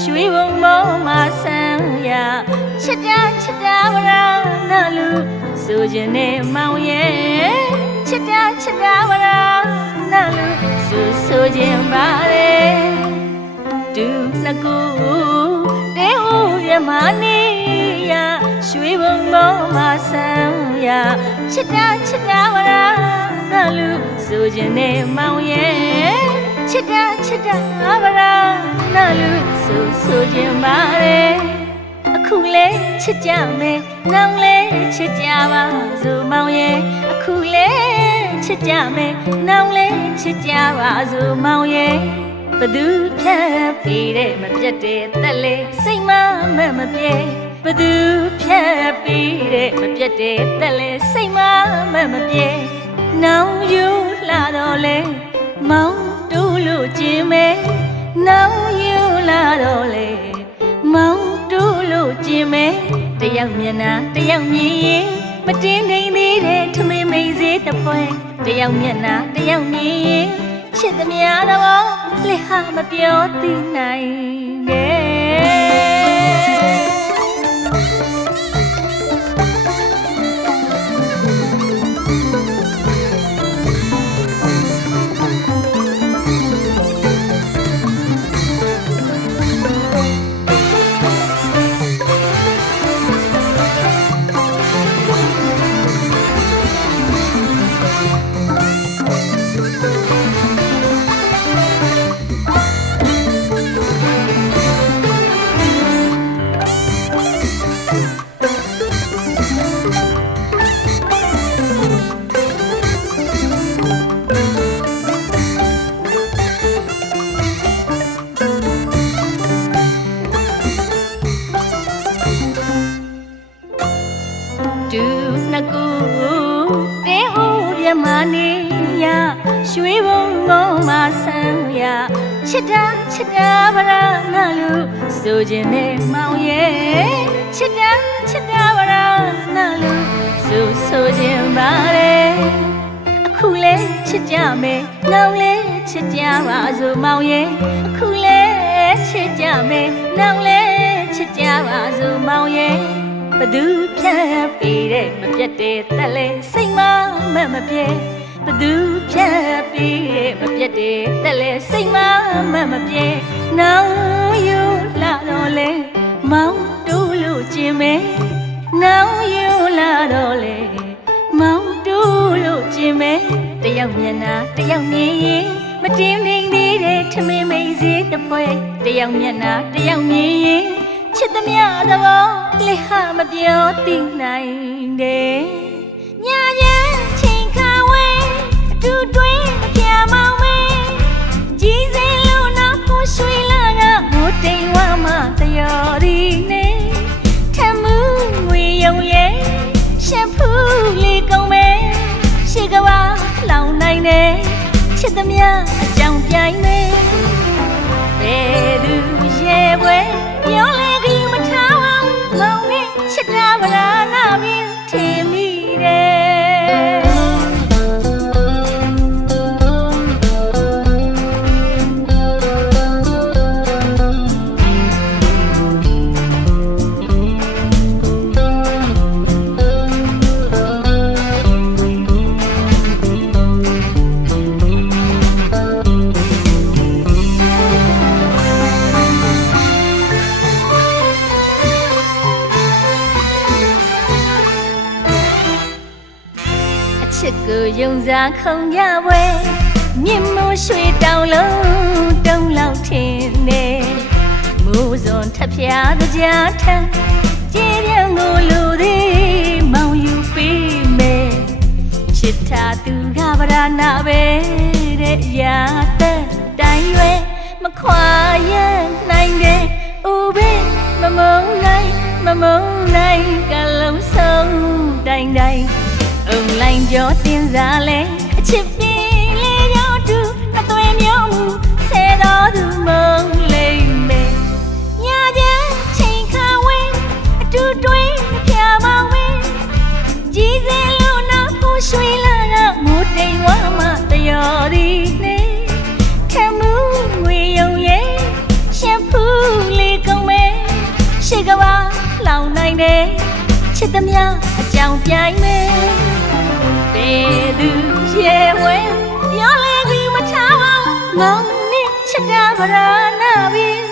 ရွှေဘုံမောမဆန်းရချစ်တာချစ်တာဝရနာလူဆိုခြင်းနဲ့မောင်ရဲ့ချစ်တာချစ်တာဝရနာလူဆိုဆိုခြင်းပါလေဒူနှစ်ခုတဲဦးရမနီယရွှေဘုံမောမဆန်းရချစ်တာချစ်တာဝရနာလူဆိုခြင်းနဲ့မောင်ရဲ့ချစ်တာ ချစ်တာဝရနာလူဆိုဆိုခြင်းပါလေအခုလဲချစ်ကြမယ်နောင်လဲချစ်ကြပါစို့မောင်ရဲ့အခုလဲချစ်ကြမယ်နောင်လဲချစ်ကြပါစို့မောင်ရဲ့ဘသူဖြတ်ပြီးတဲ့မပြတ်တဲ့တက်လေစိတ်မမမပြေဘသူဖြတ်ပြီးတဲ့မပြတ်တဲ့တက်လေစိတ်မမမပြေနောင်ယူလာတော့လေမောင် ယောက်မျက်နှာတယောက်မြင်ရင်မတင်းနေသေးတဲ့ထမင်းမိန်စေးတစ်ပွဲတယောက်မျက်နှာတယောက်မြင်ရင်ချစ်သမျှတော့လက်ဟာမပြောသိနိုင် တဲ့ဒူနှစ်ခုတင်းဦးပြမနေရရွှေဘုံမောမဆန်းရချစ်တာချစ်တာဗရနာလူဆိုခြင်းနဲ့မောင်ရဲ့ချစ်တာချစ်တာဗရနာလူဆိုဆိုခြင်းပါလေအခုလဲချစ်ကြမယ်နောက်လဲချစ်ကြပါစို့မောင်ရဲ့အခုလဲချစ်ကြမယ်နောက်လဲချစ်ကြပါစို့မောင်ရဲ့ဘ သူဖြတ်ပြီးတဲ့မပြတ်တဲ့တက်လေစိတ်မမမပြေဘသူဖြတ်ပြီးတဲ့မပြတ်တဲ့တက်လေစိတ်မမမပြေနောင်ယူလာတော့လေမောင်တူးလို့ခြင်းမဲနောင်ယူလာတော့လေမောင်တူးလို့ခြင်းမဲတယောက်မျက်နှာတယောက်မြင်ရင်မတင်းနေသေးတဲ့ထမင်းမိန်စေးတစ်ပွဲတယောက်မျက်နှာတယောက်မြင်ရင် ချစ်သမျှသဘောလက်ဟာမပြောသိနိုင်တယ်ညရဲ့ချိန်ခါဝဲအတူတွ င်နဲ့ချ ချစ်ကိုယုံစားခုံရပွဲမြင့်မိုးရွှေတောင်လုံးတုံးလောက်ထင်နေမိုးစွန်ထပ်ဖြားကြထမ်းကြေးပြောင်းကိုလူသည်မောင်ယူပေးမယ်ချစ်တာသူကဗရနာပဲတဲ့ရာသက်တိုင်းရွယ်မခွာရနိုင်တဲ့ဥပေမမုံနိုင်မမုံနိုင်ကလုံးဆုံးတိုင်းတိုင်း အုံလိုက်ကြောတင်စားလဲအချစ်ပင်လေးရောတူအသွင်မျိုးမူဆဲတော်သူမုံလိမ့်မယ်ညာချင်းချိန်ခါဝဲအတူတွင်းဖြာမဝဲကြီးစင်လို့နာဖူးရွှေလာတာမူတိမ်ဝမတယောဒီနေထမူးငွေယုံရဲ့ရှက်ဖူးလေးကုံမဲရှေ့ကဘာလောင်နိုင်တယ်ချစ်သမျှအကြောင်းပြိုင်မယ် ဘယ်သူရေဝဲပြောလဲဒီမချပါငုံနဲ့ချစ်တာဗရာနာပြီးထင်